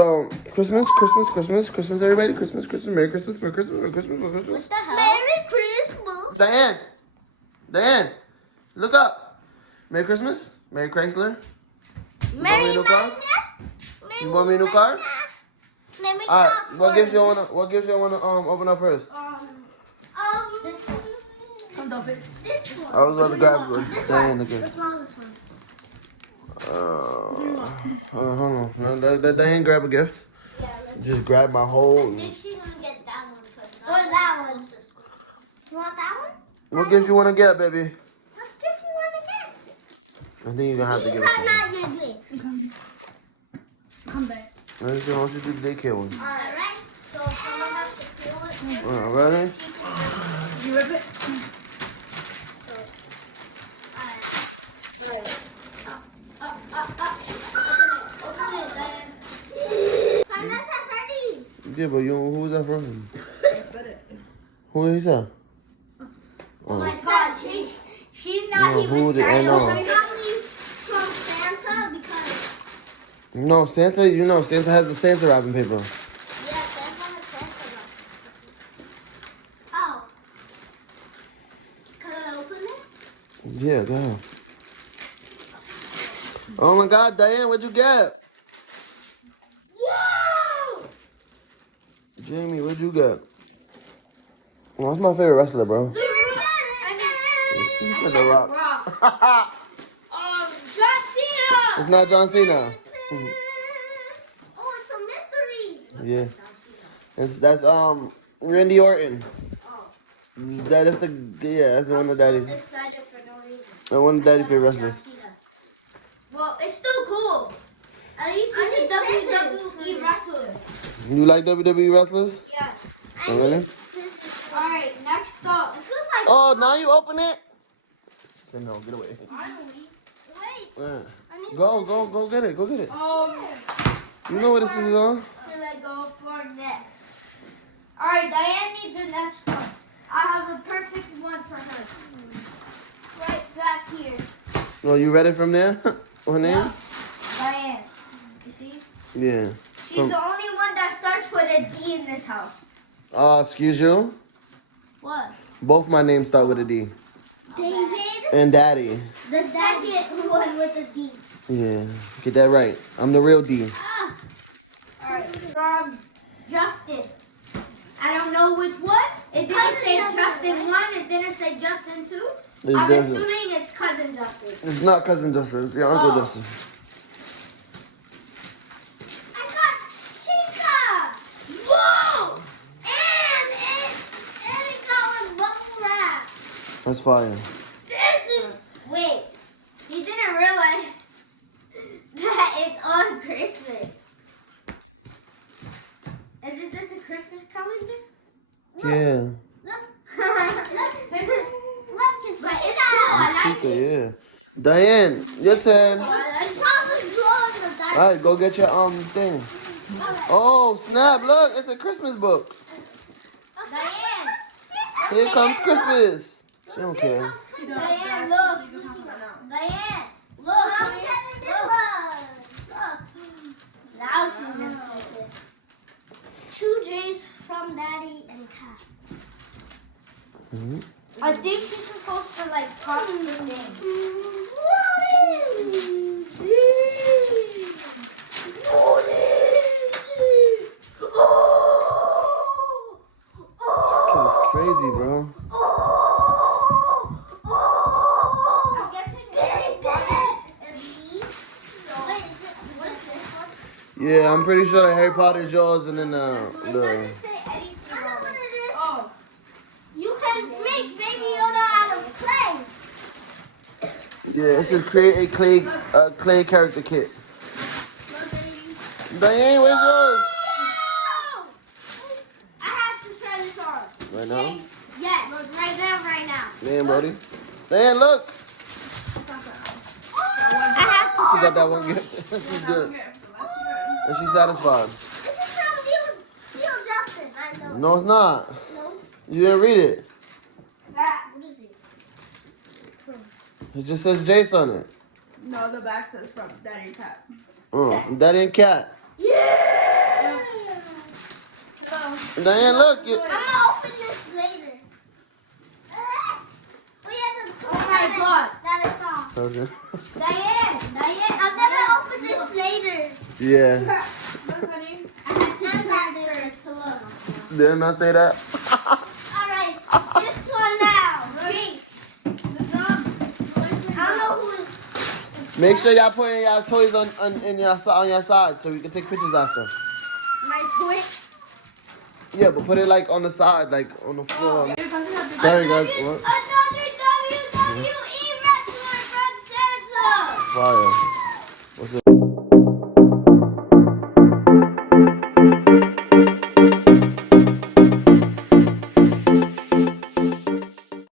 Christmas, everybody. Christmas, Merry Christmas, Merry Christmas, Merry Christmas, Merry Christmas. What the hell? Merry Christmas. Diane, look up. Merry Christmas, Merry Chrysler. Merry You want me a new car? Alright, what gift you wanna open up first? This one. I was about to grab Diane again. This one. Hold on. Let Diane grab a gift. Yeah, Just grab my whole. I think she's gonna get that one first. Or that one. You want that one? What gift you wanna get, baby? What gift you wanna get? I think you're gonna have to These give are it not your gifts. I Come back. want you to do the daycare one. Alright, so someone has to peel it. Ready? You rip it? Yeah, but who was that from? Who is that? Oh my God, she's not even trying to probably from Santa because No, Santa, Santa has the Santa wrapping paper. yeah, Santa has Santa wrap. Oh, can I open it? Yeah, go ahead. Oh my God, Diane, what'd you get? Wow! Jamie, what'd you get? Oh, that's my favorite wrestler, bro. He's like a rock. John Cena! It's not John Cena. Oh, it's a mystery. Yeah. That's Randy Orton. That's the one of Daddy's. Excited for no reason. The one of Daddy's favorite wrestlers. Well, it's still cool. At least it's a WWE wrestler. You like WWE wrestlers? Yes. Oh, really? Alright, next up. It feels like. Oh, now you open it? She said no, get away. Finally. Wait. Yeah. Go get it. Go get it. You know what this is, huh? Should I go for next? Alright, Diane needs her next one. I have a perfect one for her. Right back here. Oh, you read it from there? On there? Yeah. Diane. You see? Yeah. She's the only one that starts with a D in this house. Excuse you? What? Both my names start with a D. David? And Daddy. The second one with a D. Yeah. Get that right. I'm the real D. Alright. From Justin. I don't know which one. It didn't say Justin 1. It didn't say Justin 2. It I'm doesn't. assuming it's cousin Justin. It's not cousin Justin. It's your uncle Justin. I got Chica! Whoa! And it got with bubble wrap. That's fire. This is... Wait. You didn't realize that it's on Christmas. Isn't this a Christmas calendar? Yeah. Look, it's but it's cool. I like Chica, it. yeah. Diane, your turn. It's probably blowing the dice. All right, go get your thing. Oh snap! Look, it's a Christmas book. Diane. Here comes Christmas. She don't care. Diane, look. Diane, look. I'm getting this one. Look. Now she's interested. 2 J's from Daddy and Cat. Mm-hmm. I think she's supposed to like talk to the thing. That's crazy, bro. I'm guessing Harry Potter and me. Wait, what is this one? Yeah, I'm pretty sure that Harry Potter is yours, and then It doesn't say anything. I know what it is. Oh. You can make Baby Yoda out of clay. yeah, it says create a clay character kit. Diane, where's yours? I have to try this on. Right now? Yes, right now. Diane, Brody. Diane, look. I have to She try got that one gift. She's good. And she's satisfied. This is from Real Justin, I know. No, it's not. No? You didn't read it. That, what is it? It just says Jace on it. No, the back says from Daddy and Cat. Daddy and Cat. Yeah! Diane, look. You, I'm gonna open this later. We have to Oh my God. That is all. okay. Diane, I'm gonna open this later. Yeah. I had to do that there to look. Did I not say that? Alright, this one now. Chase. I don't know who's. Make sure y'all putting y'all toys on your side so we can take pictures after. My toy. Yeah, but put it like on the side, like on the floor. There's something that Sorry guys. What? Another WWE wrestler from Santa. Fire.